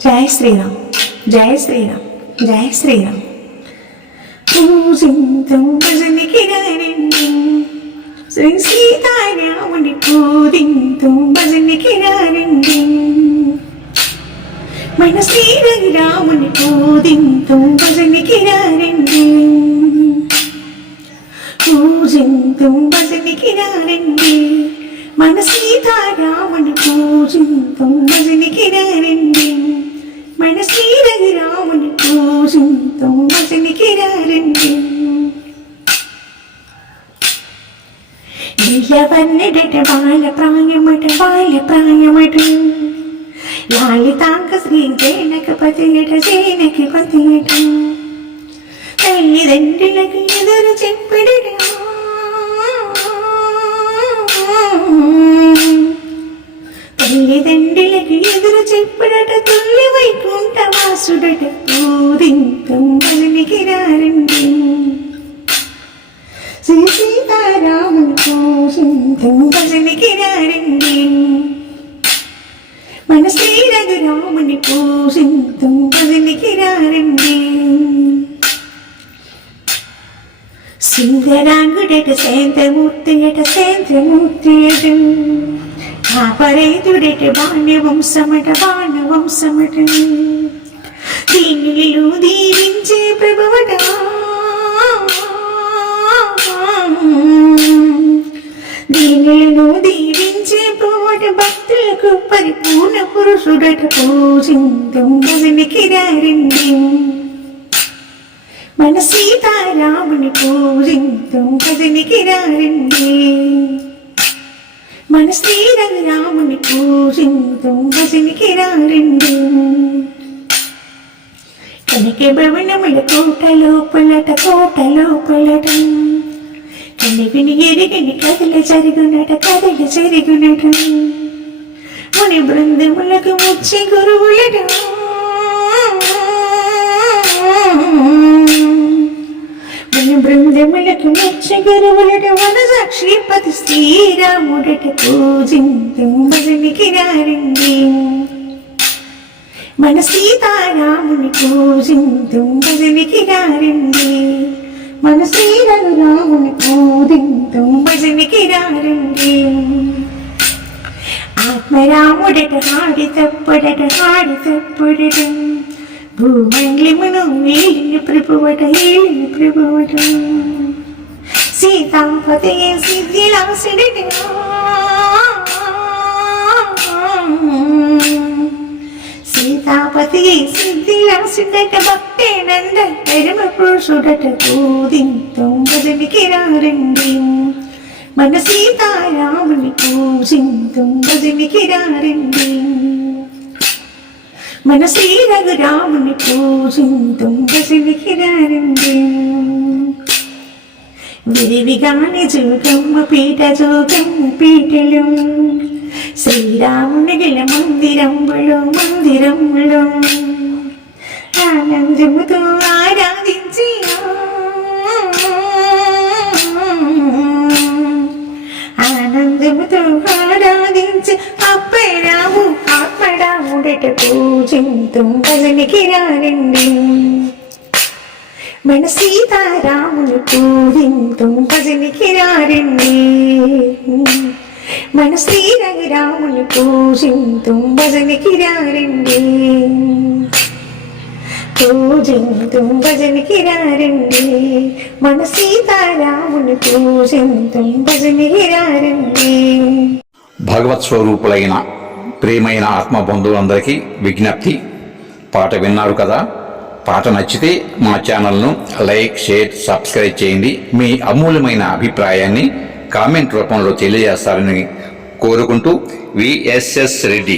జయ శ్రీరామ్ జయ శ్రీరామ్ జయ శ్రీరామ్ పూజింతం భజనికి రండి శ్రీ సీతారాముని పూజింతం భజనికి రండి మన శ్రీరవి రాముని పూజింతం భజనికి రండి పూజింతం భజనికి മനസീതാരാമന് പൂജിക്കും വചനിക്കിരാരന്റെ മനസീതരാമന് പൂജിക്കും വചനിക്കിരാരന്റെ ഇല്ലവന്നിടട്ട് ബാലപ്രായമട്ട് ബാലപ്രായമട്ട് ലാലിതാങ്ക ശ്രീ ജേനക്ക് പതിയട ജേനക്ക് പതിയട തല്ലിതണ്ടിലകെതിർ ചെപ്പിടരാ തൊല്ലിതണ്ടിലകിളിതൊരു ചെപ്പിടട്ട് തുള്ളി വൈകുണ്ഠവാസുടട്ട് ഊതിൻ തുമ്പലികിരാരണ്ടി ശ്രീ സീതാരാമൻ കോശം തുമ്പലികിരാരണ്ടി മനസ്സേ രഘുരാമന് കോശം തുമ്പലികിരാരണ്ടി സുന്ദരാങ്കുടട്ട് സേന്ദ്രമൂർത്തിയട്ട് സേന്ദ്രമൂർത്തിയത് రారండి శ్రీ సీతారాముని పూజింతం భజనికి రారండి మన శ్రీ రఘురాముని పూజింతం భజనికి రారండి సుందరాంగుడట సేంద్రమూర్తి అట సేంద్రమూర్తి అట కాపరేతుడట బాణ్యవంశమట బాణవంశమట దీనిలో దీవించే ప్రభువట దీనిలను దీవించే ప్రభువట భక్తులకు పరిపూర్ణ పురుషుడట పూజింతం భజనికి రండి మన సీతారాముని పూజింతం భజనికి రండి మన శ్రీరఘురాముని పూజింతం భజనికి రండి కనక భవనముల కోట లోపలట కోట లోపలట. కని విని ఎరిగిని కదల జరుగునట కదల జరుగునట. ముని బృందములకు ముచ్చి గురువులట. బృందములకు ముచ్చి గురువులట మన సాక్షిపతి శ్రీరాముడట పూజింతం భజనికి రండి మన సీతారాముని పూజింతం భజనికి రండి మన శ్రీరఘురాముని పూజింతం భజనికి రండి ఆత్మరాముడట హాడి తప్పుడట హాడి తప్పుడట భూమంగ్లిమును ఏలిన ప్రభువట ఏలిన ప్రభువట സീതാപതയെ സിദ്ധിലാസിടി സീതാപതിയെ സിദ്ധിലാസിടട്ടെ ഭക്തേനന്റെ പെരുമപ്പോൾ ചുടട്ടെ കൂതിൻ തൊമ്പത് വികിരാറിന്റെയും മനസീതാരാമണി പൂജിൻ തൊമ്പത് വികിരാറിന്റെയും മനസീ രഘുരാമണി പൂജിൻ തൊമ്പത് ദേവികാണി ചൂകമ്പ പീഠ ചൂകം പീട്ടിലും ശ്രീരാമുണികില മന്ദിരമ്പളും ആരാധിച്ച്. അപ്പഴാവും അപ്പടാവുടെ പൂജയും തുമ്പലിന് കിരാനുണ്ട് మన సీతారాముని పూజింతం భజనికి రండి మన శ్రీరంగరాముని పూజింతం భజనికి రండి పూజింతం భజనికి రండి మన సీతారాముని పూజింతం భజనికి రండి భగవత్ స్వరూపులైన ప్రియమైన ఆత్మ బంధువులందరికీ విజ్ఞప్తి. పాట విన్నారు కదా? పాట నచ్చితే మా ఛానల్ను లైక్ షేర్ సబ్స్క్రైబ్ చేయండి. మీ అమూల్యమైన అభిప్రాయాన్ని కామెంట్ రూపంలో తెలియజేస్తారని కోరుకుంటూ విఎస్ఎస్ రెడ్డి.